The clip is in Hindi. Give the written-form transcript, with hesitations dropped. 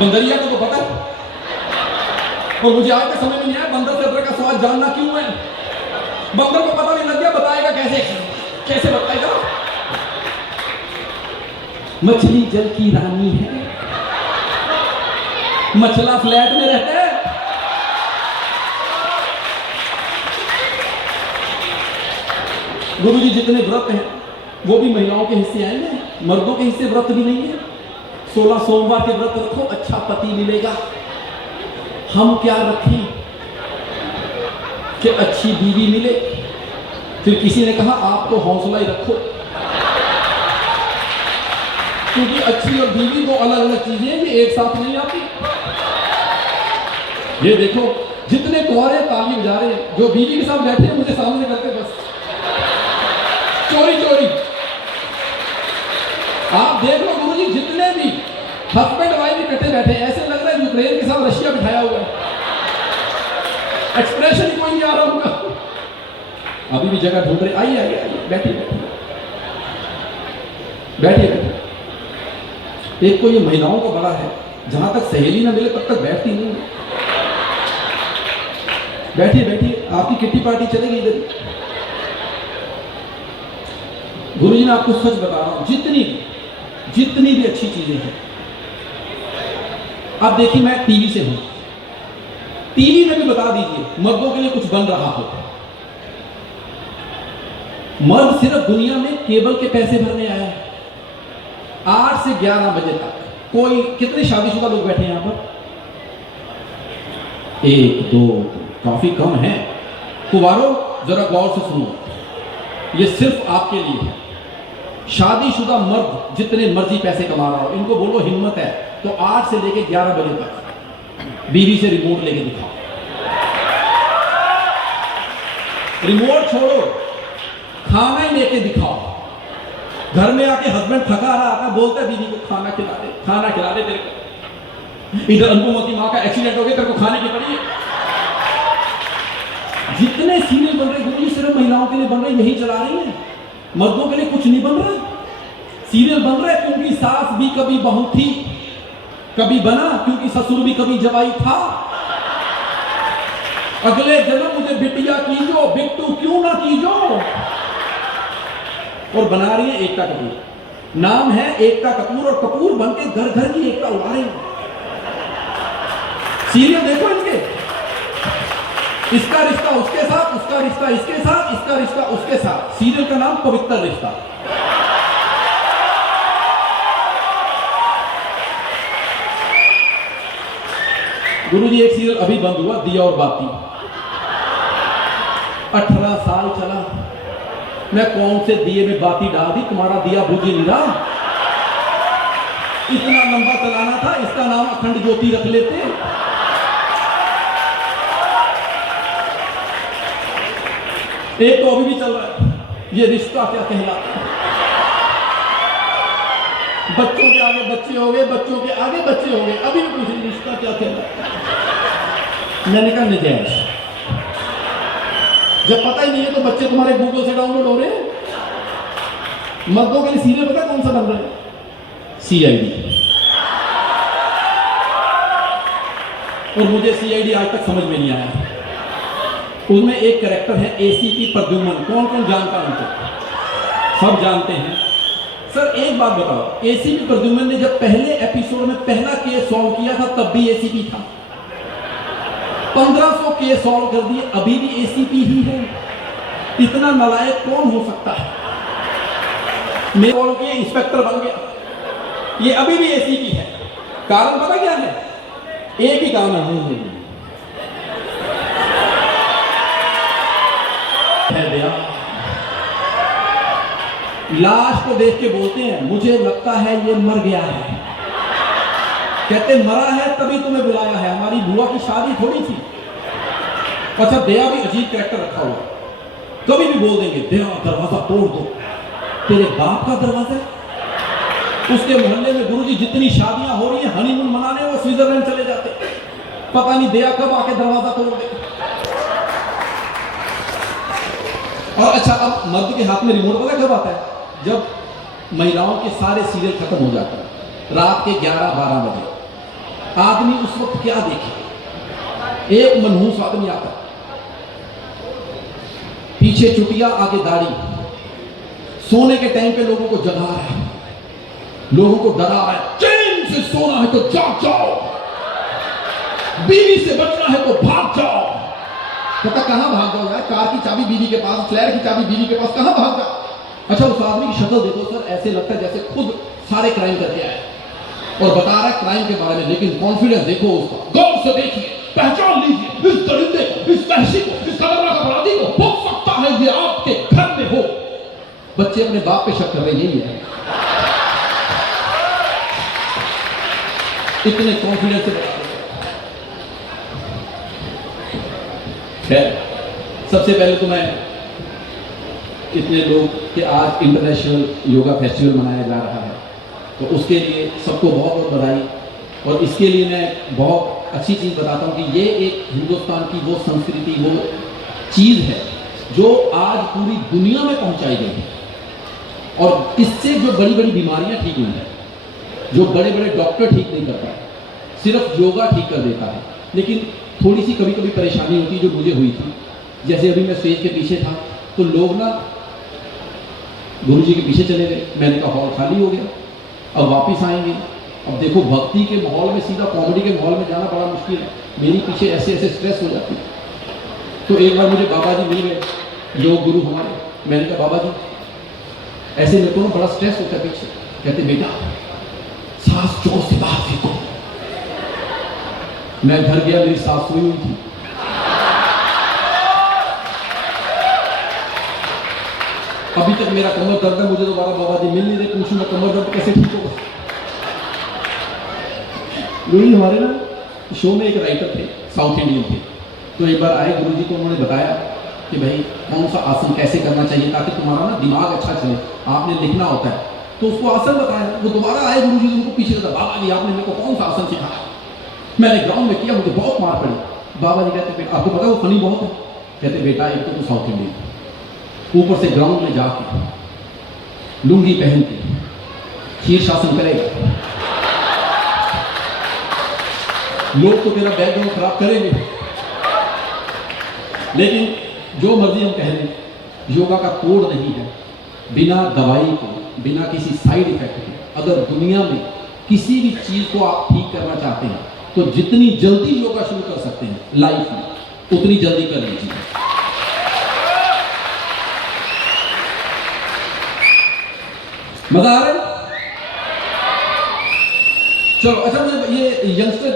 बंदरिया को तो पता है, और मुझे आज तक समझ में नहीं आया बंदर से अदरक का स्वाद जानना क्यों है। बंदर को पता नहीं लग गया, बताएगा कैसे? कैसे बताएगा? मछली जल की रानी है, मछला फ्लैट में रहता है। गुरुजी जितने व्रत हैं वो भी महिलाओं के हिस्से आएंगे, मर्दों के हिस्से व्रत भी नहीं है। 16 सोमवार के व्रत रखो, अच्छा पति मिलेगा। हम क्या रखें कि अच्छी बीवी मिले? फिर किसी ने कहा आप तो हौसला ही रखो, क्योंकि अच्छी और बीवी दो अलग अलग चीजें हैं, ये एक साथ नहीं आती। ये देखो जितने कुंवारे ताली बजा रहे हैं, जो बीवी के साथ बैठे हैं मुझे सामने करते बस चोरी चोरी। आप देख लो गुरुजी, जितने भी हस्बैंड वाइफ इकट्ठे बैठे, ऐसे लग रहा है यूक्रेन के साथ रशिया बिठाया हुआ है। एक्सप्रेशन ही कोई नहीं आ रहा उनका। अभी भी जगह ढूंढ रहे, आइए आइए आइए, बैठिए बैठिए बैठिए। एक तो ये महिलाओं को बड़ा है, जहां तक सहेली ना मिले तब तक बैठती नहीं। बैठिए बैठिए, आपकी किट्टी पार्टी चलेगी इधर। गुरुजी मैं आपको सच बता रहा हूं, जितनी भी अच्छी चीजें हैं, आप देखिए मैं टीवी से हूं, टीवी में भी बता दीजिए मर्दों के लिए कुछ बन रहा हो, मर्द सिर्फ दुनिया में केबल के पैसे भरने आया है 8 से 11 बजे तक। कोई कितने शादीशुदा लोग बैठे हैं यहां पर? 1 2, काफी कम है। कुंवारों जरा गौर से सुनो, ये सिर्फ आपके लिए है। शादीशुदा मर्द जितने मर्जी पैसे कमा रहा हो, इनको बोलो हिम्मत है तो 8 से लेके 11 बजे तक बीवी से रिमोट लेके दिखाओ। रिमोट छोड़ो, खाना ही लेके दिखाओ। घर में आके हस्बैंड थका रहा आता, बोलता है बीवी को खाना खिला दे तेरे को। इधर अनुपमा की मां का एक्सीडेंट हो गया, तेरे को खाने की पड़ी है। जितने सीरियल बन रहे गुरुजी सिर्फ महिलाओं के लिए बन रहे, यही चला रही है, मर्दों के लिए कुछ नहीं बन रहा। सीरियल बन रहा है क्योंकि सास भी कभी बहू थी, कभी बना क्योंकि ससुर भी कभी जवाई था। अगले जन्म मुझे बिटिया कीजो, बिट्टू क्यों ना कीजो। और बना रही है एकता कपूर, नाम है एकता कपूर, और कपूर बनके घर घर की एकता उड़ा रही है। सीरियल देखो इनके, इसका रिश्ता उसके साथ, उसका रिश्ता इसके साथ, इसका रिश्ता उसके साथ। सीरियल का नाम पवित्र रिश्ता। गुरुजी एक सीरियल अभी बंद हुआ, दिया और बाती, 18 साल चला। मैं कौन से दिए में बाती डाल दी, तुम्हारा दिया बुझ नहीं रहा। इतना लंबा चलाना था, इसका नाम अखंड ज्योति रख लेते। एक तो अभी भी चल रहा है, ये रिश्ता क्या कहलाता है। बच्चों के आगे बच्चे हो गए, बच्चों के आगे बच्चे हो गए, अभी भी पूछ रिश्ता क्या कहलाता है। मैंने कहा नजायज। जब पता ही नहीं है तो बच्चे तुम्हारे गूगल से डाउनलोड हो रहे हैं। मर्दों के लिए सीरियल पता कौन सा बन रहा है? CID। और मुझे CID आज तक समझ में नहीं आया। उसमें एक कैरेक्टर है ACP प्रद्युम्न। कौन कौन जानता है उनको? सब जानते हैं। सर एक बात बताओ, ACP प्रद्युम्न ने जब पहले एपिसोड में पहला केस सॉल्व किया था तब भी ACP था। 1500 केस सॉल्व कर दिए, अभी भी ACP ही है। इतना नालायक कौन हो सकता है? मैं सॉल्व किए, इंस्पेक्टर बन गया, ये अभी भी ACP है। कारण पता क्या है? एक ही कारण है, लाश को देख के बोलते हैं मुझे लगता है ये मर गया है। कहते मरा है तभी तुम्हें बुलाया है, हमारी बुआ की शादी थोड़ी थी। अच्छा दया भी अजीब कैरेक्टर रखा हुआ, कभी भी बोल देंगे दया दरवाजा तोड़ दो, तेरे बाप का दरवाजा। उसके मोहल्ले में गुरुजी जितनी शादियां हो रही हैं, हनीमून मनाने वो स्विट्जरलैंड चले जाते, पता नहीं दया कब आके दरवाजा तोड़ दे। और अच्छा अब मर्द के हाथ में रिमोट पता कब आता है? जब महिलाओं के सारे सीरियल खत्म हो जाते हैं, रात के 11-12 बजे। आदमी उस वक्त क्या देखे? एक मनहूस आदमी आता, पीछे चुटिया आगे दाढ़ी, सोने के टाइम पे लोगों को जगा रहा है, लोगों को डरा रहा है, चैन से सोना है तो जाग जाओ, बीवी से बचना है तो भाग जाओ। कहता कहां भाग जाओ यार, कार की चाबी बीवी के पास, फ्लैट की चाबी बीवी के पास, कहां भाग जाओ? अच्छा उस आदमी की शक्ल देखो सर, ऐसे लगता है जैसे खुद सारे क्राइम करके आया और बता रहा है क्राइम के बारे में, लेकिन कॉन्फिडेंस देखो उसका, गौर से देखिए, पहचान लीजिए इस दरिंदे को, इस वहशी को, इस खतरनाक अपराधी को। हो सकता है ये आपके घर में हो। बच्चे अपने बाप पे शक कर रहे, यही है, इतने कॉन्फिडेंस से बता रहे। सबसे पहले तो मैं इतने लोग कि आज इंटरनेशनल योगा फेस्टिवल मनाया जा रहा है, तो उसके लिए सबको बहुत बहुत बधाई। और इसके लिए मैं बहुत अच्छी चीज़ बताता हूँ कि ये एक हिंदुस्तान की वो संस्कृति, वो चीज़ है जो आज पूरी दुनिया में पहुँचाई गई है, और इससे जो बड़ी बड़ी बीमारियाँ ठीक हुई हैं, जो बड़े बड़े डॉक्टर ठीक नहीं कर पाए, सिर्फ योगा ठीक कर देता है। लेकिन थोड़ी सी कभी कभी परेशानी होती है, जो मुझे हुई थी। जैसे अभी मैं स्टेज के पीछे था तो लोग ना गुरुजी के पीछे चले गए, मैंने कहा हॉल खाली हो गया, अब वापस आएंगे। अब देखो भक्ति के माहौल में सीधा कॉमेडी के माहौल में जाना बड़ा मुश्किल है, मेरी पीछे ऐसे ऐसे स्ट्रेस हो जाती है। तो एक बार मुझे बाबा जी मिल गए, योग गुरु हमारे। मैंने कहा बाबा जी ऐसे मेरे को ना बड़ा स्ट्रेस होता है पीछे। कहते बेटा सांस जोर से बाहर फेंको। मैं घर गया, मेरी सास सोई हुई थी। अभी तक मेरा कमर दर्द है, मुझे दोबारा बाबा जी मिल नहीं रहे, पूछूं मैं कमर दर्द कैसे ठीक होगा। गुरु जी हमारे ना शो में एक राइटर थे, साउथ इंडियन थे, तो एक बार आए गुरु जी को, उन्होंने बताया कि भाई कौन सा आसन कैसे करना चाहिए ताकि तुम्हारा ना दिमाग अच्छा चले, आपने लिखना होता है। तो उसको आसन बताया। वो दोबारा आए गुरु जी, उनको पीछे था, बाबा जी आपने मेरे को कौन सा आसन सिखाया? मैंने ग्राउंड में किया, मुझे बहुत मार पड़ी। बाबा जी कहते आपको पता है वो फनी बहुत है। कहते बेटा एक तो साउथ इंडियन, ऊपर से ग्राउंड में जाके लुंगी पहन के शीर्षासन करेगा, लोग तो तेरा बैकग्राउंड खराब करेंगे, लेकिन जो मर्जी हम कह लें, योगा का कोड नहीं है। बिना दवाई के, बिना किसी साइड इफेक्ट के, अगर दुनिया में किसी भी चीज को आप ठीक करना चाहते हैं तो जितनी जल्दी योगा शुरू कर सकते हैं लाइफ में, उतनी जल्दी कर लीजिए। मजा आ रहा है? चलो अच्छा, मुझे ये यंगस्टर